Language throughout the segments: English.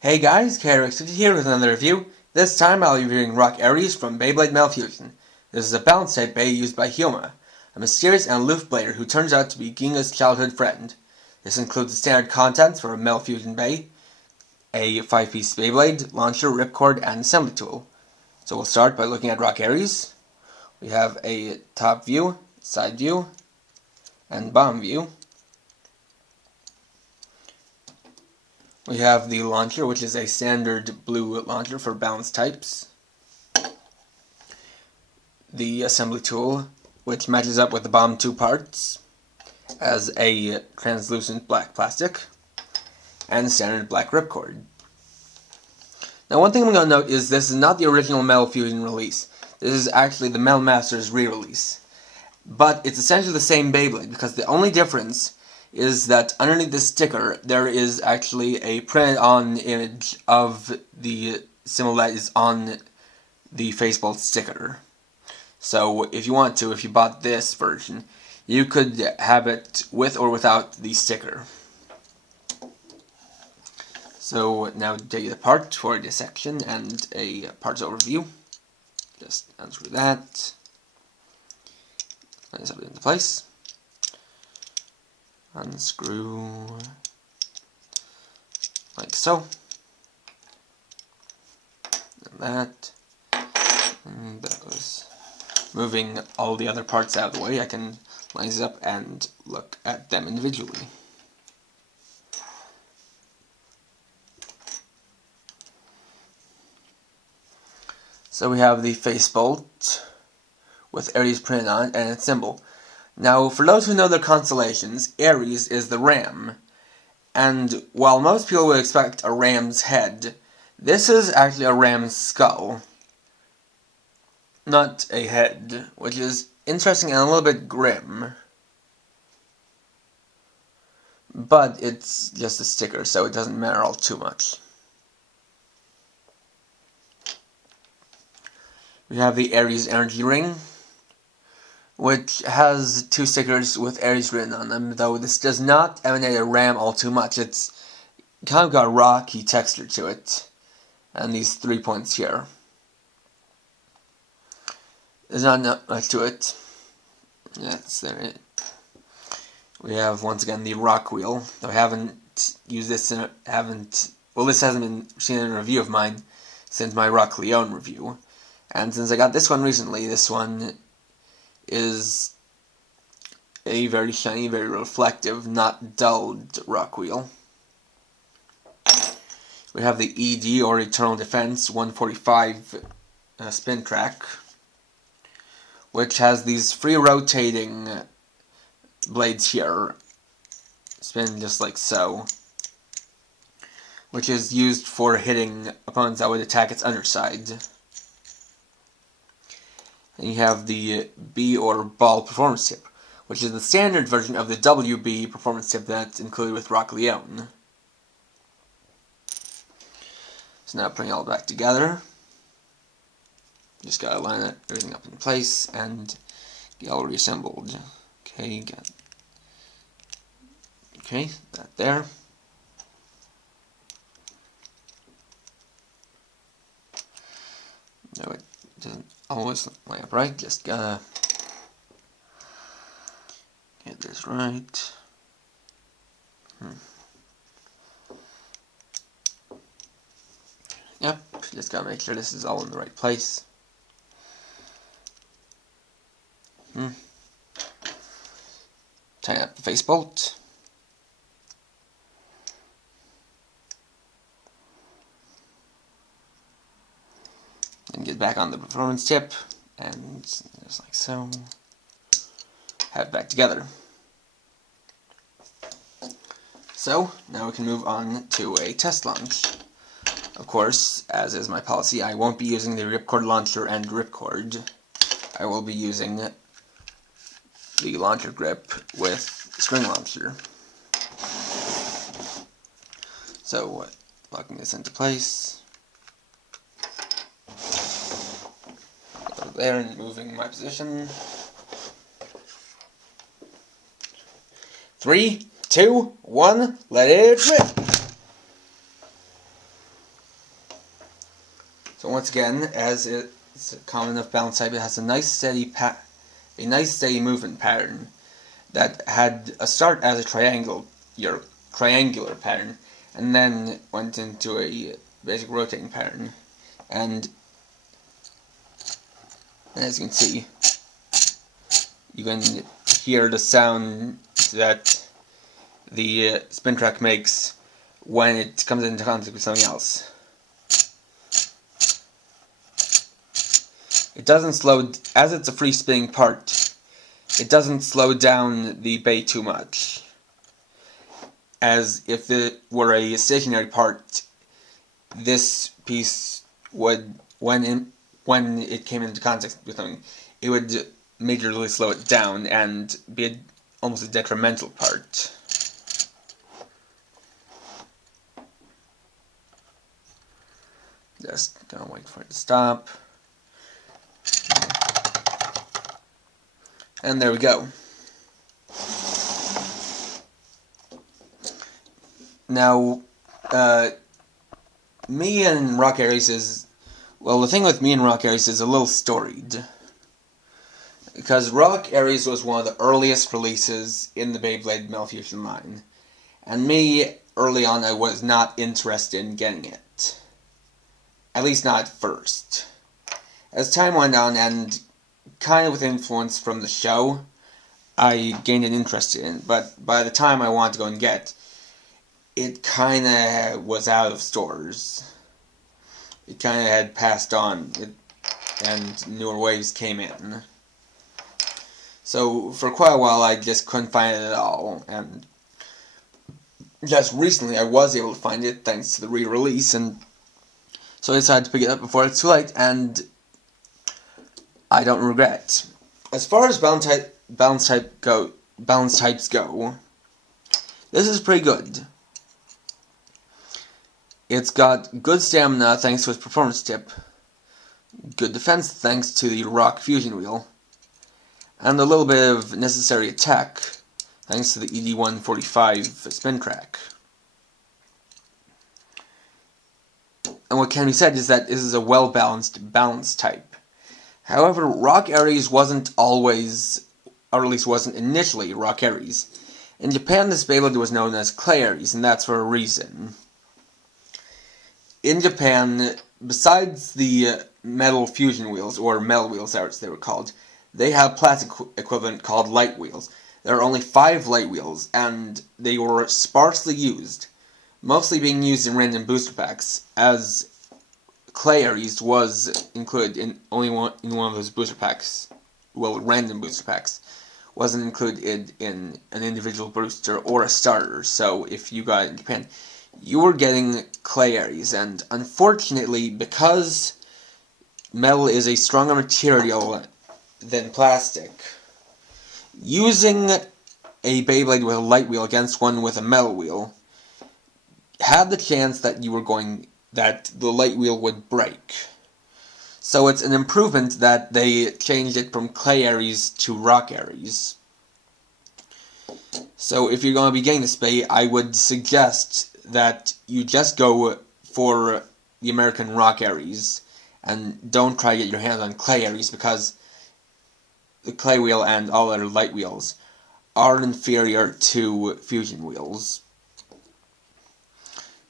Hey guys, Aries here with another review. This time I'll be reviewing Rock Aries from Beyblade Malfusion. This is a balance type Bey used by Hyoma, a mysterious and aloof blader who turns out to be Ginga's childhood friend. This includes the standard contents for a Malfusion Bey, a 5-piece Beyblade, launcher, ripcord, and assembly tool. So we'll start by looking at Rock Aries. We have a top view, side view, and bottom view. We have the launcher, which is a standard blue launcher for balance types. The assembly tool, which matches up with the bottom two parts as a translucent black plastic, and standard black ripcord. Now, one thing I'm going to note is this is not the original Malfusion release. This is actually the Metal Masters re-release. But it's essentially the same Beyblade, because the only difference is that underneath the sticker there is actually a print-on image of the symbol that is on the facebolt sticker. So if you want to, if you bought this version, you could have it with or without the sticker. So now take it apart for a dissection and a parts overview. Just unscrew that. Let this up into place. Unscrew like so. And that. And that was moving all the other parts out of the way. I can line these up and look at them individually. So we have the facebolt with Aries printed on it and its symbol. Now, for those who know their constellations, Aries is the ram. And while most people would expect a ram's head, this is actually a ram's skull. Not a head, which is interesting and a little bit grim. But it's just a sticker, so it doesn't matter all too much. We have the Aries energy ring, which has two stickers with Aries written on them, though this does not emanate a ram all too much. It's kind of got a rocky texture to it. And these 3 points here. There's not much to it. That's there. We have once again the rock wheel. Though I haven't used this this hasn't been seen in a review of mine since my Rock Leone review. And since I got this one recently, this one is a very shiny, very reflective, not dulled rock wheel. We have the ED, or Eternal Defense 145 spin track, which has these free rotating blades here, spin just like so, which is used for hitting opponents that would attack its underside. And you have the B or ball performance tip, which is the standard version of the WB performance tip that's included with Rock Leone. So now putting it all back together. Just gotta line everything up in place and get all reassembled. Okay, that there. No, it doesn't always line up right. Just gotta get this right. Yep, just gotta make sure this is all in the right place. Tighten up the facebolt. And get back on the performance tip, and just like so, have it back together. So, now we can move on to a test launch. Of course, as is my policy, I won't be using the ripcord launcher and ripcord. I will be using the launcher grip with string launcher. So, locking this into place. Over there and moving my position. 3, 2, 1, let it rip! So once again, as it's a common enough balance type, it has a nice steady movement pattern that had a start as a triangular pattern, and then went into a basic rotating pattern. And as you can see, you can hear the sound that the spin track makes when it comes into contact with something else. It doesn't slow, as it's a free spinning part, it doesn't slow down the bay too much. As if it were a stationary part, this piece would, when it came into contact with something, it would majorly slow it down and be almost a detrimental part. Just gonna wait for it to stop. And there we go. Now, me and Rock Aries is, well, the thing with me and Rock Aries is a little storied. Because Rock Aries was one of the earliest releases in the Beyblade Metal Fusion line. And me, early on, I was not interested in getting it. At least not at first. As time went on, and kind of with influence from the show, I gained an interest in it. But by the time I wanted to go and get it, kind of was out of stores. It kind of had passed on, and newer waves came in. So for quite a while I just couldn't find it at all, and just recently I was able to find it thanks to the re-release, and so I decided to pick it up before it's too late, and I don't regret. As far as balance types go, this is pretty good. It's got good stamina thanks to its performance tip, good defense thanks to the Rock Fusion Wheel, and a little bit of necessary attack thanks to the ED145 spin track. And what can be said is that this is a well-balanced balance type. However, Rock Aries wasn't always, or at least wasn't initially, Rock Aries. In Japan, this Beyblade was known as Clay Aries, and that's for a reason. In Japan, besides the metal fusion wheels, or metal wheels as they were called, they have plastic equivalent called light wheels. There are only 5 light wheels, and they were sparsely used, mostly being used in random booster packs, as Clay Aries was included in only one of those booster packs. Well, random booster packs wasn't included in an individual booster or a starter. So if you got it in Japan, you were getting Clay Aries, and unfortunately, because metal is a stronger material than plastic, using a Beyblade with a light wheel against one with a metal wheel had the chance that the light wheel would break. So it's an improvement that they changed it from Clay Aries to Rock Aries. So if you're going to be getting this Bay, I would suggest that you just go for the American Rock Aries and don't try to get your hands on Clay Aries, because the Clay wheel and all other light wheels are inferior to fusion wheels.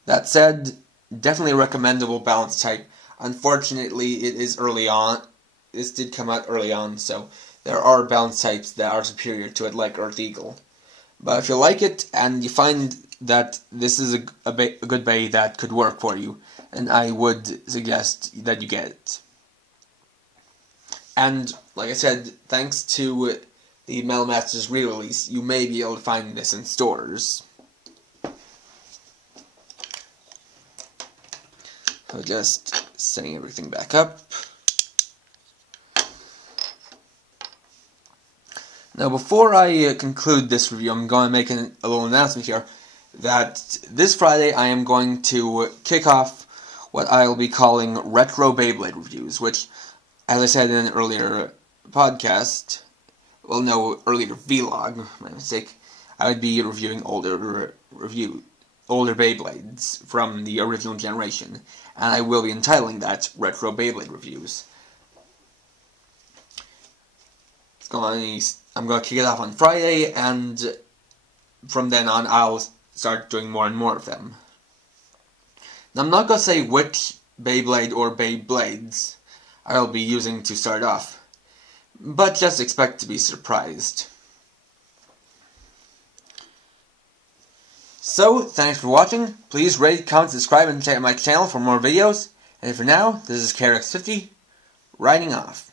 That said, definitely a recommendable balance type. Unfortunately, it is early on. This did come out early on, so there are balance types that are superior to it, like Earth Eagle. But if you like it, and you find that this is a good Bay that could work for you, then I would suggest that you get it. And, like I said, thanks to the Metal Masters re-release, you may be able to find this in stores. So just setting everything back up. Now, before I conclude this review, I'm going to make a little announcement here that this Friday I am going to kick off what I'll be calling Retro Beyblade Reviews, which, as I said in an earlier podcast, well, no, earlier vlog, my mistake, I would be reviewing older older Beyblades from the original generation, and I will be entitling that Retro Beyblade Reviews. I'm going to kick it off on Friday, and from then on I'll start doing more and more of them. Now, I'm not going to say which Beyblade or Beyblades I'll be using to start off, but just expect to be surprised. So, thanks for watching. Please rate, comment, subscribe, and check out my channel for more videos. And for now, this is KRX50, writing off.